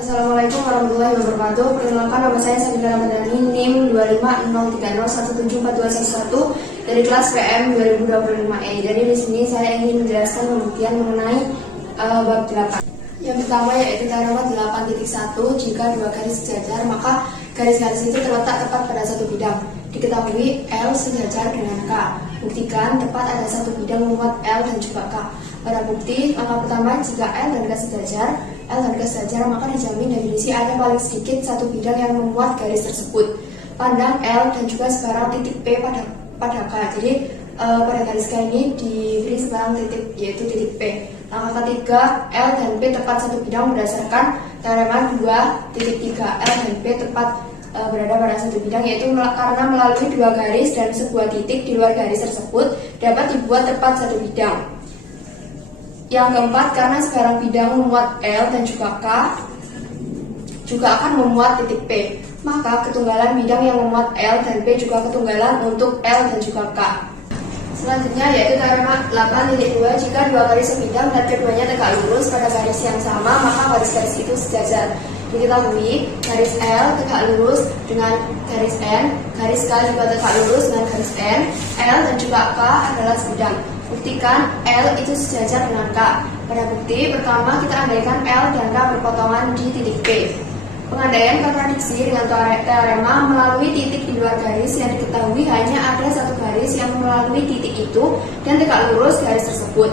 Assalamualaikum warahmatullahi wabarakatuh. Perkenalkan, nama saya Sabila Ramadhani, NIM 25030174211 dari kelas PM 2025E. Jadi di sini saya ingin menjelaskan pembuktian mengenai bab 8. Yang pertama yaitu teorema 8.1. Jika dua garis sejajar, maka garis-garis itu terletak tepat pada satu bidang. Diketahui L sejajar dengan K. Buktikan tepat ada satu bidang memuat L dan juga K. Pada bukti, langkah pertama, jika L dan K sejajar, maka dijamin definisi ada paling sedikit satu bidang yang memuat garis tersebut. Pandang L dan juga sebarang titik P pada K. Jadi pada garis K ini diberi sebarang titik, yaitu titik P. Langkah ketiga, L dan P tepat satu bidang berdasarkan teorema 2.3. L dan P tepat berada pada satu bidang, yaitu karena melalui dua garis dan sebuah titik di luar garis tersebut dapat dibuat tepat satu bidang. Yang keempat, karena sebarang bidang memuat L dan juga K juga akan memuat titik P, maka ketunggalan bidang yang memuat L dan P juga ketunggalan untuk L dan juga K. Selanjutnya yaitu teorema 8.2. Jika dua garis sebidang dan keduanya tegak lurus pada garis yang sama, maka garis-garis itu sejajar. Diketahui garis L tegak lurus dengan garis N, garis K juga tegak lurus dengan garis N, L dan juga K adalah sebidang. Buktikan L itu sejajar dengan K. Pada bukti pertama, kita andaikan L dan K berpotongan di titik P. Pengandaian kontradiksi dengan teorema melalui titik di luar garis yang diketahui hanya ada satu garis yang melalui titik itu dan tegak lurus garis tersebut.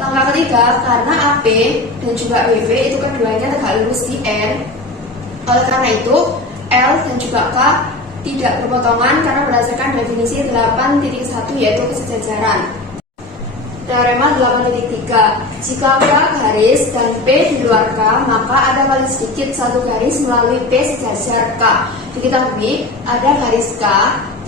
Langkah ketiga, karena AP dan juga WP itu keduanya tegak lurus di N. Oleh karena itu, L dan juga K tidak berpotongan karena berdasarkan definisi 8.1 yaitu kesejajaran. Teorema 8.3. Jika K garis dan P di luar K, maka ada paling sedikit satu garis melalui P sejajar K. Diketahui ada garis K,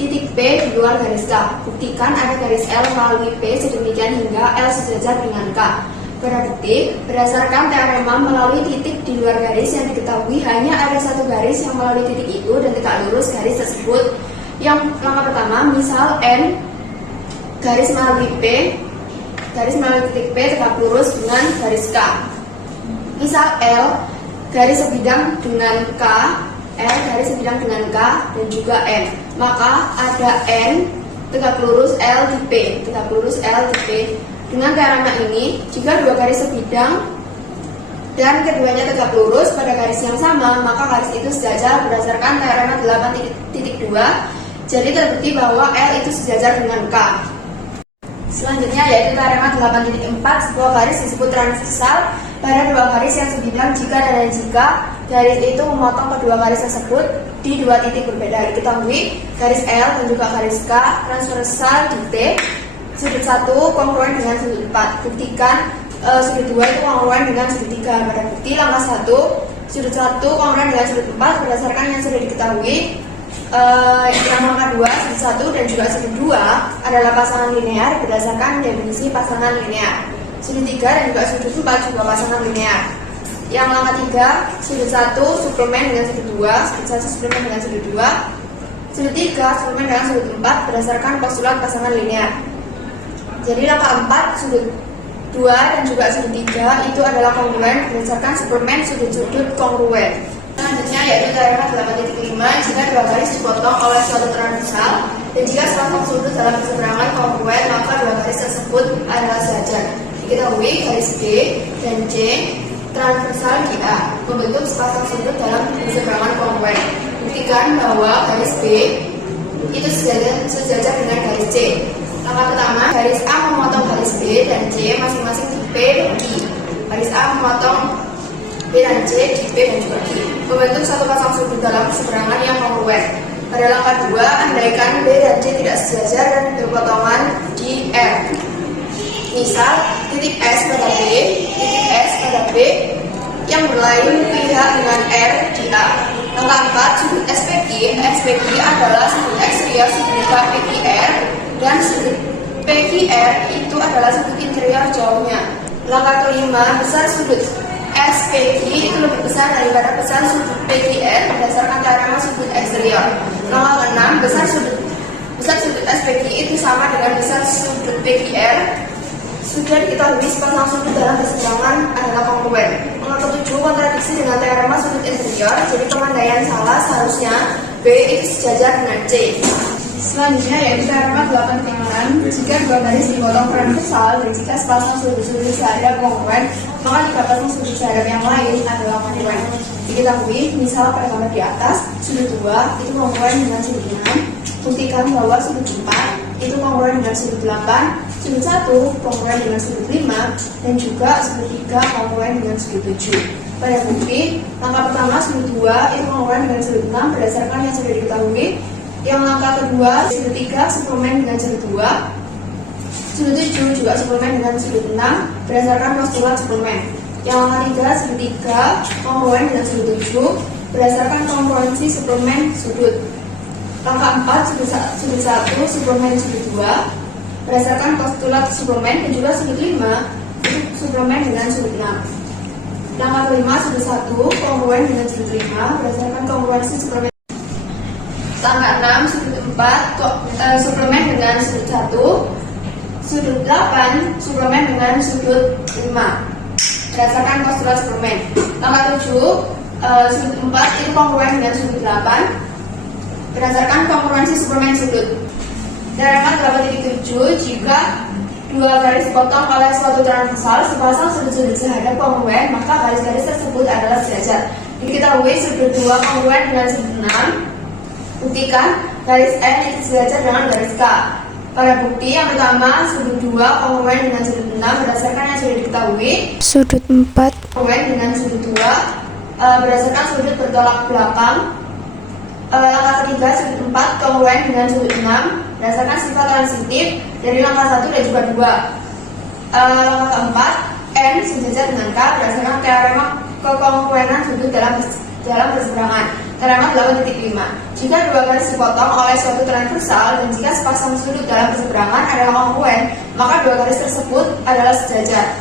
titik P di luar garis K. Buktikan ada garis L melalui P sedemikian hingga L sejajar dengan K. Pada bukti, berdasarkan teorema melalui titik di luar garis yang diketahui hanya ada satu garis yang melalui titik itu dan tegak lurus garis tersebut. Yang langkah pertama, misal N garis melalui P, garis melalui titik P tegak lurus dengan garis K. Misal L garis sebidang dengan K, L garis sebidang dengan K dan juga N. Maka ada N tegak lurus L di P, tegak lurus L di P. Dengan teorema ini, jika dua garis sebidang dan keduanya tegak lurus pada garis yang sama, maka garis itu sejajar berdasarkan teorema 8.2. Jadi terbukti bahwa L itu sejajar dengan K. Selanjutnya yaitu teorema 8.4. Sebuah garis disebut transversal pada dua garis yang sebidang jika garis itu memotong kedua garis tersebut di dua titik berbeda. Diketahui garis L dan juga garis K transversal di T, sudut 1 kongruen dengan sudut 4. Buktikan sudut 2 itu kongruen dengan sudut 3. Pada bukti langkah 1, sudut 1 kongruen dengan sudut 4 berdasarkan yang sudah diketahui. Yang langkah 2, sudut 1 dan juga sudut 2 adalah pasangan linear berdasarkan definisi pasangan linear. Sudut 3 dan juga sudut 4 juga pasangan linear. Yang langkah 3, sudut 1 suplemen dengan sudut 2, sudut 1 suplemen dengan sudut 2, sudut 3 suplemen dengan sudut 4 berdasarkan postulat pasangan linear. Jadi langkah 4, sudut 2 dan juga sudut 3 itu adalah kongruen berdasarkan suplemen sudut-sudut kongruen. Selanjutnya yaitu teorema 8.5. Jika dua garis dipotong oleh suatu transversal dan jika sepasang sudut dalam berseberangan kongruen, maka dua garis tersebut adalah sejajar. Diketahui garis B dan C transversal di A membentuk sepasang sudut dalam berseberangan kongruen. Buktikan bahwa garis B itu sejajar dengan garis C. Langkah pertama, garis A memotong garis B dan C masing-masing di P dan Q. Garis A memotong B dan C di P dan juga Q, membentuk satu pasang sudut dalam seberangan yang kongruen. Pada langkah 2, andaikan B dan C tidak sejajar dan berpotongan di R. Misal, titik S pada B, titik S pada B yang berlain pihak dengan R di A. Langkah 4, sudut SPQ adalah sudut eksterior sudut PQR dan sudut PQR itu adalah sudut interior jauhnya. Langkah kelima, besar sudut SPQ itu lebih besar daripada besar sudut PQR berdasarkan teorema sudut eksterior. Langkah ke-6, besar sudut SPQ itu sama dengan besar sudut PQR. Sudah diketahui sepasang sudut dalam berseberangan adalah kongruen. Langkah ke-7 kontradiksi dengan teorema sudut interior. Jadi pemandaian salah, seharusnya B itu sejajar dengan C. Selanjutnya yaitu teorema 8/6. Jika dua garis dipotong transversal dan jika sepasang sudut-sudut sehadap kongruen, maka tiga pasang sudut sehadap yang lain adalah kongruen. Diketahui, misal pada gambar di atas, sudut 2 itu kongruen dengan sudut 6. Buktikan bahwa sudut 4 itu kongruen dengan sudut 8, sudut 1 kongruen dengan sudut 5, dan juga sudut 3 kongruen dengan sudut 7. Pada bukti, langkah pertama sudut 2 itu kongruen dengan sudut 6 berdasarkan yang sudah diketahui. Yang langkah kedua, sudut 3 suplemen dengan sudut 2, sudut 7 juga suplemen dengan sudut 6 berdasarkan postulat suplemen. Yang langkah 3, sudut 3 kongruen dengan sudut 7 berdasarkan kongruensi suplemen sudut. Langkah 4, sudut 1 suplemen sudut 2 berdasarkan postulat suplemen, dan juga sudut 5 itu suplemen dengan sudut 6. Langkah kelima, sudut 1 kongruen dengan sudut 5 berdasarkan kongruensi suplemen. Langkah 6, sudut 4 suplemen dengan sudut 1, sudut 8 suplemen dengan sudut 5 berdasarkan postulat suplemen. Langkah 7, sudut 4 itu kongruen dengan sudut 8 berdasarkan kongruensi suplemen sudut. Teorema 8.7, jika dua garis dipotong oleh suatu transversal sepasang sudut-sudut sehadap kongruen, maka garis-garis tersebut adalah sejajar. Diketahui sudut 2 kongruen dengan sudut 6. Buktikan garis N itu sejajar dengan garis K. Pada bukti yang pertama, sudut 2 kongruen dengan sudut 6 berdasarkan yang sudah diketahui. Sudut 4 kongruen dengan sudut 2 berdasarkan sudut bertolak belakang. Langkah ketiga, sudut 4 kongruen dengan sudut 6 berdasarkan sifat transitif dari langkah 1 dan juga 2. Langkah keempat, N sejajar dengan K berdasarkan teorema kekongruenan sudut dalam berseberangan. Teorema 8.5. Jika dua garis dipotong oleh suatu transversal dan jika sepasang sudut dalam berseberangan adalah kongruen, maka dua garis tersebut adalah sejajar.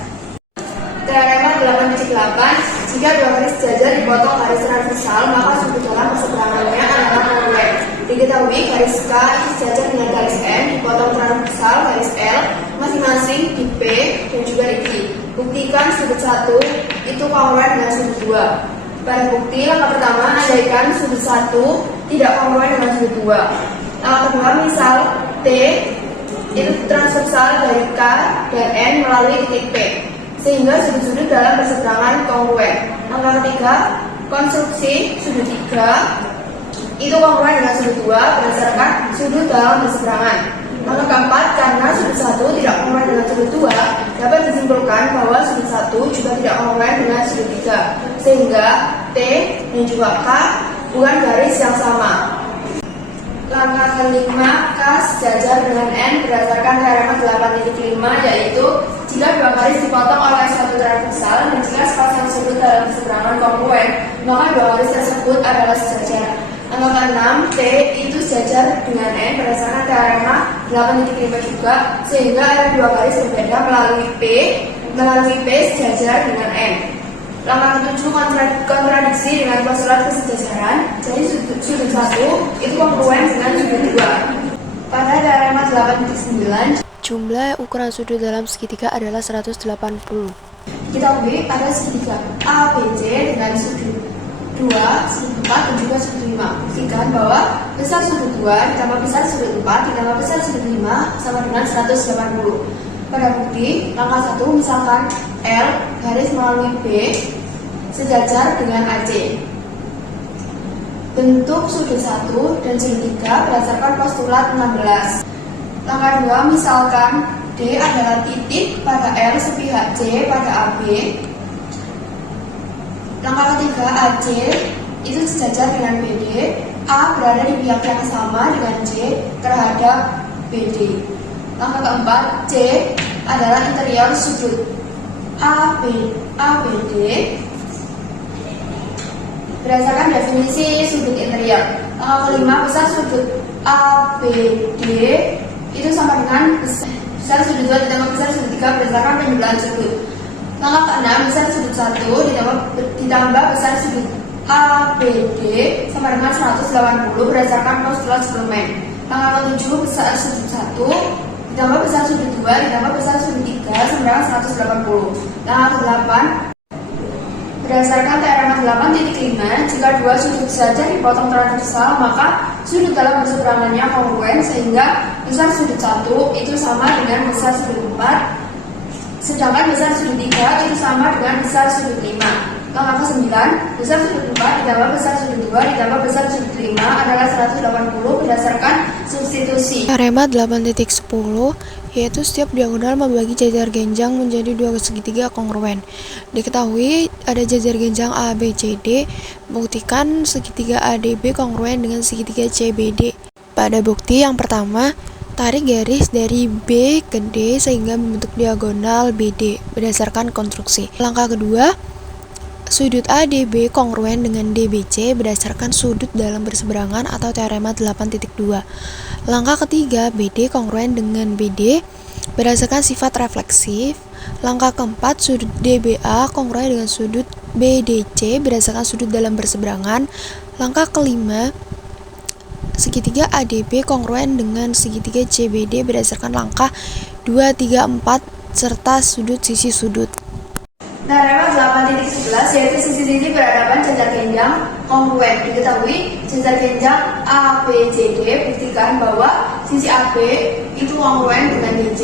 Teorema 8.8. Jika dua garis sejajar dipotong garis transversal, maka sudut dalam berseberangannya adalah kongruen. Diketahui garis K itu sejajar dengan garis M dipotong transversal garis L masing-masing di P dan juga di Q. Buktikan sudut 1 itu kongruen dengan sudut 2. Pada bukti langkah pertama, andaikan sudut 1 tidak kongruen dengan sudut 2. Langkah kedua, misal T itu transversal dari K dan N melalui titik P, sehingga sudut-sudut dalam berseberangan kongruen. Langkah ketiga, konstruksi sudut 3 itu kongruen dengan sudut 2 berdasarkan sudut dalam berseberangan. Langkah keempat, karena sudut 1 tidak kongruen dengan sudut 2, dapat disimpulkan bahwa sudut 1 juga tidak kongruen dengan sudut 3, sehingga T dan juga K bukan garis yang sama. Langkah kelima, K sejajar dengan N berdasarkan teorema 8.5, yaitu jika dua garis dipotong oleh suatu transversal dan jika sepasang sudut dalam berseberangan kongruen, maka dua garis tersebut adalah sejajar. Langkah ke-6, T itu sejajar dengan N berdasarkan teorema 8.5 juga, sehingga ada dua garis berbeda melalui P sejajar dengan N. Langkah ke-7, kontradiksi dengan postulat kesejajaran. Jadi sudut 1 itu kongruen dengan sudut 2. Pada teorema 8.9, jumlah ukuran sudut dalam segitiga adalah 180. Diketahui ada segitiga ABC dengan sudut 2, sudut 4, dan juga sudut 5. Buktikan bahwa besar sudut 2 ditambah besar sudut 4 ditambah besar sudut 5 sama dengan 180. Pada bukti, langkah 1, misalkan L garis melalui B sejajar dengan AC. Bentuk sudut 1 dan sudut 3 berdasarkan postulat 16. Langkah 2, misalkan D adalah titik pada L sepihak C pada AB. Langkah ketiga, AC itu sejajar dengan BD. A berada di pihak yang sama dengan C terhadap BD. Langkah keempat, C adalah interior sudut ABD berdasarkan definisi sudut interior. Langkah kelima, besar sudut ABD itu sama dengan besar sudut 2 ditambah besar sudut 3 berdasarkan penjumlahan sudut. Langkah ke-6, besar sudut 1 ditambah besar sudut ABD sama dengan 180 berdasarkan postulat suplemen. Langkah ke-7, besar sudut 1 ditambah besar sudut 2 ditambah besar sudut 3 sama dengan 180. Langkah ke-8, Berdasarkan teorema 8.5, jika dua sudut saja dipotong transversal, maka sudut dalam berseberangannya kongruen sehingga besar sudut 1 itu sama dengan besar sudut 4, sedangkan besar sudut 3 itu sama dengan besar sudut 5. Langkah ke-9, besar sudut 4 ditambah besar sudut 2 ditambah besar sudut 5 adalah 180 berdasarkan substitusi. Teorema 8.10 yaitu setiap diagonal membagi jajar genjang menjadi dua segitiga kongruen. Diketahui ada jajar genjang ABCD, buktikan segitiga ADB kongruen dengan segitiga CBD. Pada bukti yang pertama, tarik garis dari B ke D sehingga membentuk diagonal BD berdasarkan konstruksi. Langkah kedua, sudut ADB kongruen dengan DBC berdasarkan sudut dalam berseberangan atau teorema 8.2. Langkah ketiga, BD kongruen dengan BD berdasarkan sifat refleksif. Langkah keempat, sudut DBA kongruen dengan sudut BDC berdasarkan sudut dalam berseberangan. Langkah kelima, segitiga ADB kongruen dengan segitiga CBD berdasarkan langkah 2, 3, 4 serta sudut sisi sudut. Teorema 8.11 yaitu sisi-sisi berhadapan jajar genjang kongruen. Diketahui jajar genjang ABCD, buktikan bahwa sisi AB itu kongruen dengan DC,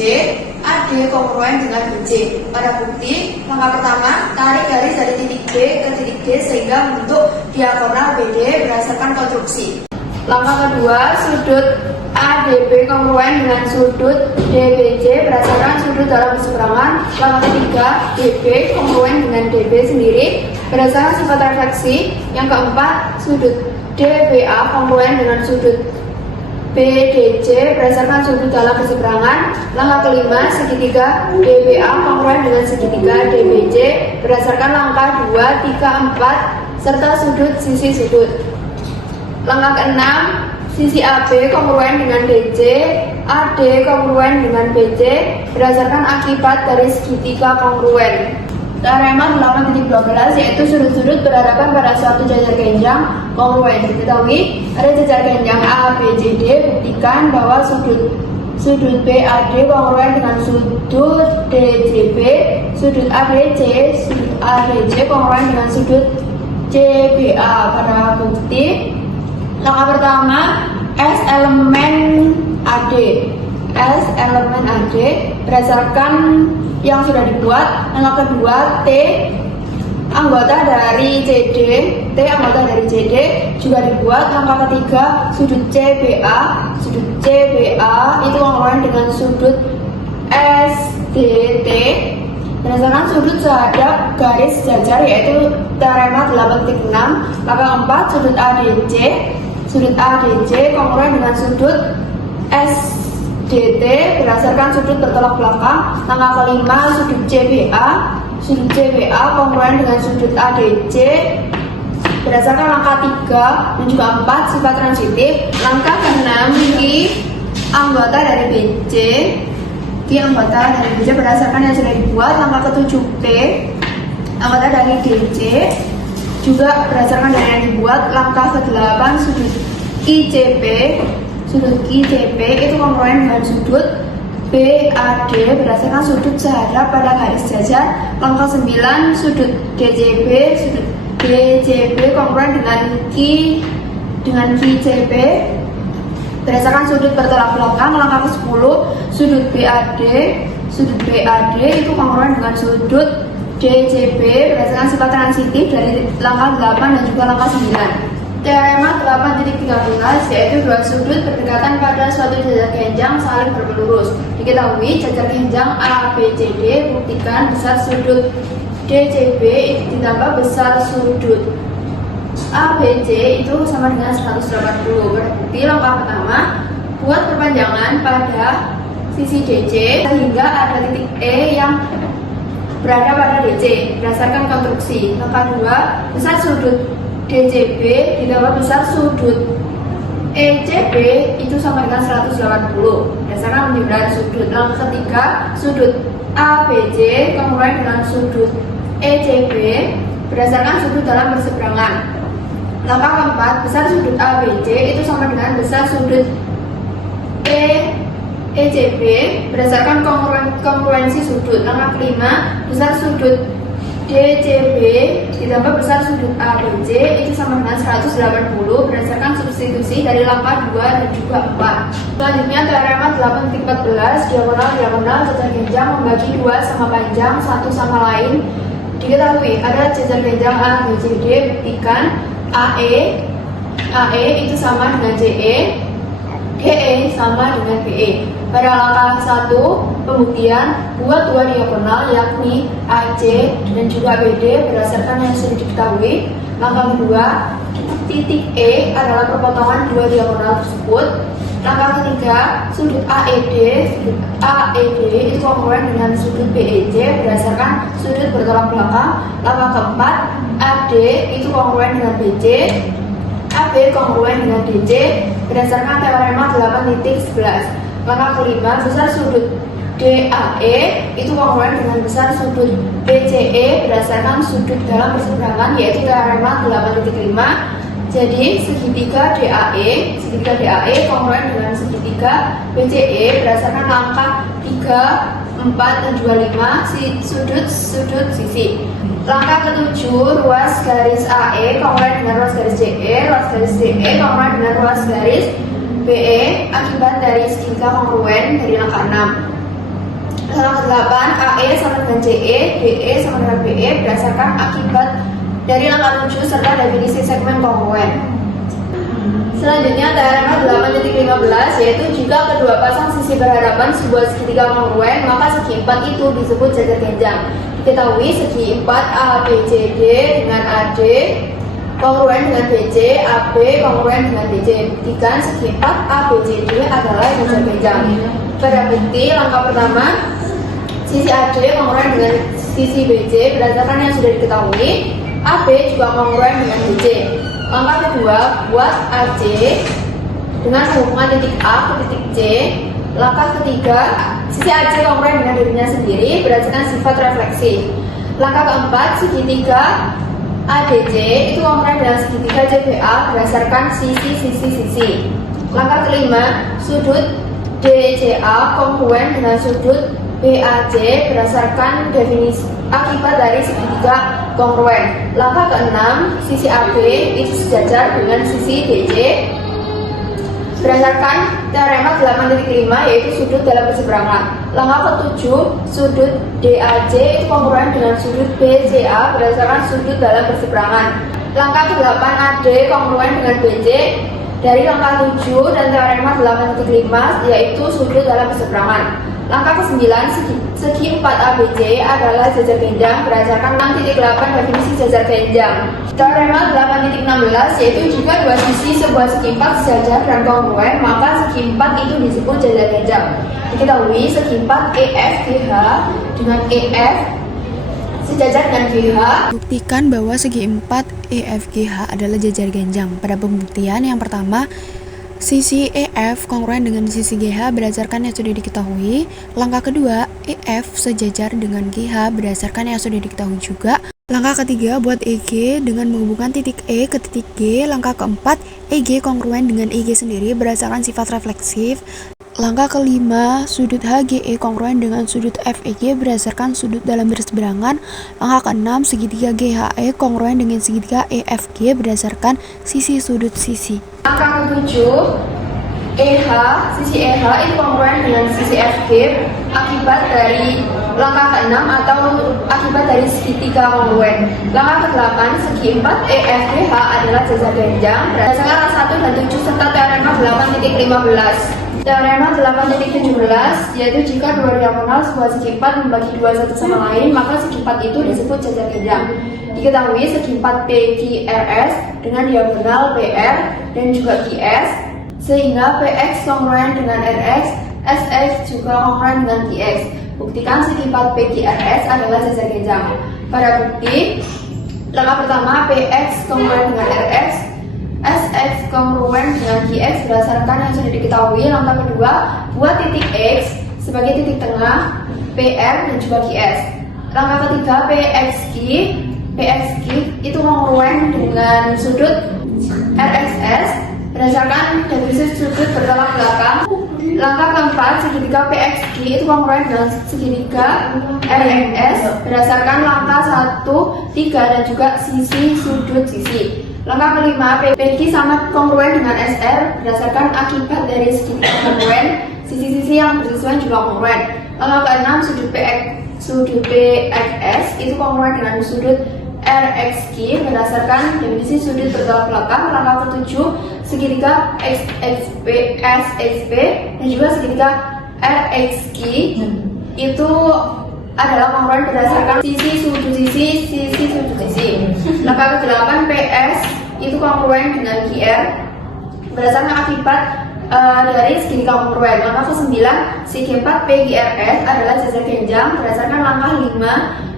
AD kongruen dengan BC. Pada bukti, langkah pertama, tarik garis dari titik B ke titik D sehingga membentuk diagonal BD berdasarkan konstruksi. Langkah kedua, sudut ADB kongruen dengan sudut DBC berdasarkan sudut dalam berseberangan. Langkah ketiga, DB kongruen dengan DB sendiri berdasarkan sifat refleksi. Yang keempat, sudut DBA kongruen dengan sudut BDC berdasarkan sudut dalam berseberangan. Langkah kelima, segitiga DBA kongruen dengan segitiga DBC berdasarkan langkah 2, 3, 4 serta sudut sisi sudut. Langkah keenam, sisi AB kongruen dengan DC, AD kongruen dengan BC berdasarkan akibat dari segitiga kongruen. Teorema 8.12 yaitu sudut-sudut berhadapan pada suatu jajar genjang kongruen. Diketahui ada jajar genjang ABCD, buktikan bahwa sudut BAD kongruen dengan sudut DCB, sudut ADC, sudut ADC kongruen dengan sudut CBA. Pada bukti, langkah pertama, S elemen AD berdasarkan yang sudah dibuat. Langkah kedua, T anggota dari CD juga dibuat. Langkah ketiga, sudut CBA itu kongruen dengan sudut SDT berdasarkan sudut terhadap garis jajar yaitu teorema 8.6. Langkah keempat, sudut ADC kongruen dengan sudut SDT berdasarkan sudut bertolak belakang. Langkah kelima, sudut CBA kongruen dengan sudut ADC berdasarkan langkah 3 dan juga 4 sifat transitif. Langkah ke-6, anggota dari BC berdasarkan yang sudah dibuat. Langkah ke-7, P anggota dari DC juga berdasarkan dari yang dibuat. Langkah ke-8, sudut ICP itu kongruen dengan sudut BAD berdasarkan sudut sehadap pada garis jajar. Langkah 9, sudut DCB kongruen dengan QCB berdasarkan sudut bertolak belakang. Langkah ke-10, sudut BAD itu kongruen dengan sudut DCB berdasarkan sifat transitif dari langkah 8 dan juga langkah 9. Teorema 8.13 yaitu dua sudut berdekatan pada suatu jajar genjang saling bermelurus. Diketahui jajar genjang ABCD, buktikan besar sudut DCB itu ditambah besar sudut ABC itu sama dengan 180. Berarti langkah pertama, buat perpanjangan pada sisi DC sehingga ada titik E yang berada pada DC berdasarkan konstruksi. Langkah 2, besar sudut DCB ditambah besar sudut ECB itu sama dengan 180 berdasarkan penjumlahan sudut. Langkah ketiga, sudut ABC kongruen dengan sudut ECB berdasarkan sudut dalam berseberangan. Langkah keempat, besar sudut ABC itu sama dengan besar sudut ECB berdasarkan kongruensi sudut. Langkah kelima, besar sudut DCB ditambah besar sudut ABC itu sama dengan 180 berdasarkan substitusi dari langkah 2 dan juga 4. Selanjutnya teorema 8.14 diagonal jajar genjang membagi 2 sama panjang satu sama lain. Diketahui ada jajar genjang ABCD, buktikan AE itu sama dengan CE, DE sama dengan BE. Pada langkah 1 pembuktian, buat 2 diagonal yakni AC dan juga BD berdasarkan yang sudah diketahui. Langkah kedua, titik E adalah perpotongan 2 diagonal tersebut. Langkah ketiga, sudut AED itu kongruen dengan sudut BEC berdasarkan sudut bertolak belakang. Langkah keempat, AD itu kongruen dengan BC, AB kongruen dengan DC berdasarkan teorema 8.11. Langkah kelima, besar sudut DAE itu kongruen dengan besar sudut BCE berdasarkan sudut dalam perseberangan yaitu teorema 8.5. Jadi segitiga DAE kongruen dengan segitiga BCE berdasarkan langkah 3, 4, dan juga 5 sudut sisi. Langkah ketujuh, ruas garis AE kongruen dengan ruas garis CE kongruen dengan ruas garis BE akibat dari segitiga kongruen dari langkah 6. Langkah ke-8, AE sama dengan CE, DE sama dengan BE berdasarkan akibat dari langkah 7 serta definisi segmen kongruen. Selanjutnya teorema 8.15 yaitu jika kedua pasang sisi berhadapan sebuah segitiga kongruen maka segi 4 itu disebut jajar genjang. Diketahui segi 4 ABCD dengan AD kongruen dengan BC, AB kongruen dengan BC. Buktikan segi 4 ABCD adalah jajar genjang. Pada bukti langkah pertama, sisi AD kongruen dengan sisi BC berdasarkan yang sudah diketahui. AB juga kongruen dengan BC. Langkah kedua, buat AC dengan hubungan titik A ke titik C. Langkah ketiga, sisi AC kongruen dengan dirinya sendiri berdasarkan sifat refleksi. Langkah keempat, segitiga ADC itu kongruen dengan segitiga CBA berdasarkan sisi. Langkah kelima, sudut DCA kongruen dengan sudut BAC berdasarkan definisi akibat dari segitiga kongruen. Langkah keenam, sisi AB itu sejajar dengan sisi DC berdasarkan teorema 8.5 yaitu sudut dalam perseberangan. Langkah ketujuh, sudut DAC itu kongruen dengan sudut BCA berdasarkan sudut dalam perseberangan. Langkah ke-8, AD kongruen dengan BC dari langkah 7 dan teorema 8.5 yaitu sudut dalam perseberangan. Langkah ke-9, segi 4 ABC adalah jajar genjang berdasarkan 6.8 definisi jajar genjang. Teorema 8.16 yaitu jika dua sisi sebuah segi 4 sejajar dan kongruen maka segi 4 itu disebut jajar genjang. Diketahui segi 4 EFGH dengan EF sejajar dengan GH. Buktikan bahwa segi 4 EFGH adalah jajar genjang. Pada pembuktian yang pertama, sisi EF kongruen dengan sisi GH berdasarkan yang sudah diketahui. Langkah kedua, EF sejajar dengan GH berdasarkan yang sudah diketahui juga. Langkah ketiga, buat EG dengan menghubungkan titik E ke titik G. Langkah keempat, EG kongruen dengan EG sendiri berdasarkan sifat refleksif. Langkah kelima, sudut HGE kongruen dengan sudut FEG berdasarkan sudut dalam berseberangan. Langkah keenam, segitiga GHE kongruen dengan segitiga EFG berdasarkan sisi sudut sisi. Langkah ketujuh, sisi EH itu kongruen dengan sisi FG akibat dari langkah keenam atau akibat dari segitiga kongruen. Langkah ke-8, segi 4 EFGH adalah jajar genjang berdasarkan langkah 1 dan 7 serta teorema 8.15. Teorema 8.17 yaitu jika dua diagonal sebuah segi 4 membagi 2 satu sama lain maka segi 4 itu disebut jajar genjang. Diketahui segi 4 PQRS dengan diagonal PR dan juga QS sehingga PX kongruen dengan RX, SX juga kongruen dengan QX. Buktikan segi 4 PQRS adalah jajar genjang. Pada bukti, langkah pertama PX kongruen dengan RX, SX kongruen dengan QX berdasarkan yang sudah diketahui. Langkah kedua, buat titik X sebagai titik tengah PR dan juga QS. Langkah ketiga, PXQ itu kongruen dengan sudut RXS berdasarkan definisi sudut bertolak belakang. Langkah keempat, segitiga PXG itu kongruen dengan segitiga RMS berdasarkan langkah 1, 3 dan juga sisi sudut sisi. Langkah kelima, PG sama kongruen dengan SR berdasarkan akibat dari segitiga kongruen, sisi-sisi yang bersesuaian juga kongruen. Langkah keenam, sudut PXS itu kongruen dengan sudut RXG berdasarkan definisi sudut bertolak belakang. Langkah ketujuh, segitiga SXB dan juga segitiga RXG itu adalah kongruen berdasarkan sisi sudut sisi sudut sisi. Langkah ke-8, PS itu kongruen dengan GR berdasarkan akibat dari segitiga kongruen. Langkah ke-9, segi 4 PGRS adalah jajar genjang berdasarkan langkah 5,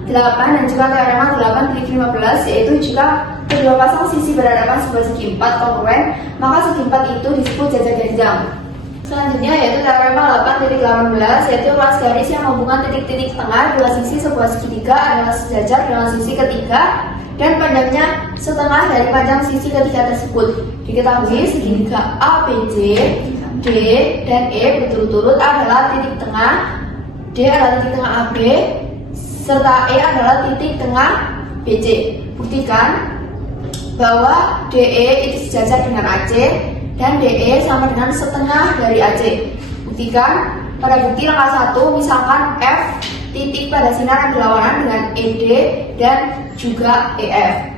8 dan juga teorema 8.15, yaitu jika kedua pasang sisi berhadapan sebuah segi 4 kongruen, maka segi 4 itu disebut jajar genjang. Selanjutnya yaitu teorema 8.18, yaitu ruas garis yang menghubungkan titik-titik tengah dua sisi sebuah segitiga adalah sejajar dengan sisi ketiga dan panjangnya setengah dari panjang sisi ketiga tersebut. Diketahui segitiga ABC, D dan E berturut-turut adalah titik tengah, D adalah titik tengah AB, serta E adalah titik tengah BC. Buktikan bahwa DE itu sejajar dengan AC dan DE sama dengan setengah dari AC. Buktikan pada bukti langkah 1, misalkan F titik pada sinar yang berlawanan dengan ED dan juga EF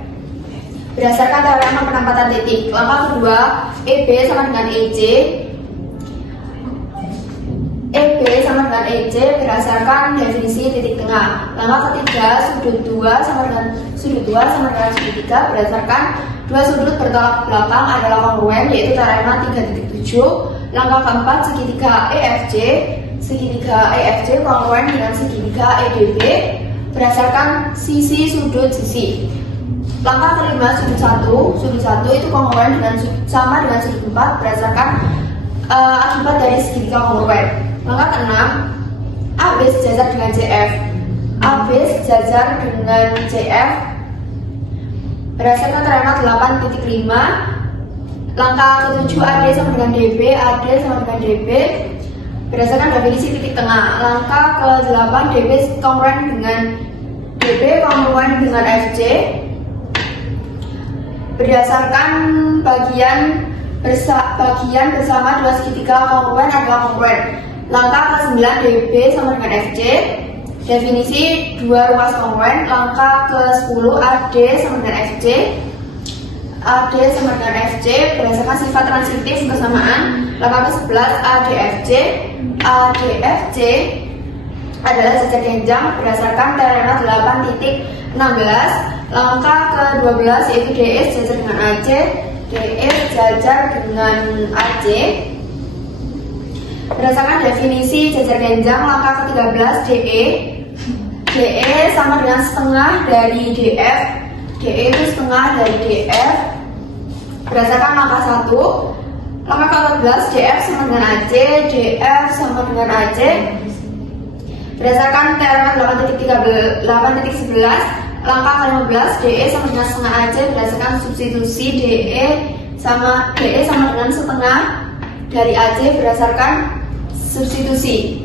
berdasarkan teorema penempatan titik. Langkah kedua, EB sama dengan EC, EB sama dengan EC berdasarkan definisi titik tengah. Langkah ketiga, sudut 2 sama dengan sudut 3 berdasarkan dua sudut bertolak belakang adalah kongruen, yaitu teorema 3.7. Langkah keempat, segitiga EFJ kongruen dengan segitiga EDB berdasarkan sisi sudut sisi. Langkah kelima, sudut 1 itu kongruen sama dengan sudut 4 berdasarkan akibat dari segitiga kongruen. Langkah keenam, AB sejajar dengan CF. AB sejajar dengan CF berdasarkan teorema 8.5. Langkah ketujuh, AD sama dengan DB, AD sama dengan DB berdasarkan definisi titik tengah. Langkah ke-8, DB kongruen dengan DB kongruen dengan FC berdasarkan bagian bersama dua segitiga kongruen adalah kongruen. Langkah ke-9, DB sama dengan FC definisi dua ruas kongruen. Langkah ke-10, AD sama dengan FC, AD sama dengan FC berdasarkan sifat transitif bersamaan. Langkah ke-11, ADFC, ADFC adalah jajar genjang berdasarkan teorema 8.16. Langkah ke-12 yaitu DE sejajar dengan AC, DE sejajar dengan AC berdasarkan definisi jajar genjang. Langkah ke-13, DE sama dengan setengah dari DF, DE itu setengah dari DF berdasarkan langkah 1. Langkah ke-14, DF sama dengan AC, DF sama dengan AC berdasarkan teorema 8.11. Langkah ke-15, DE sama dengan setengah AC berdasarkan substitusi DE sama dengan setengah dari AC berdasarkan substitusi.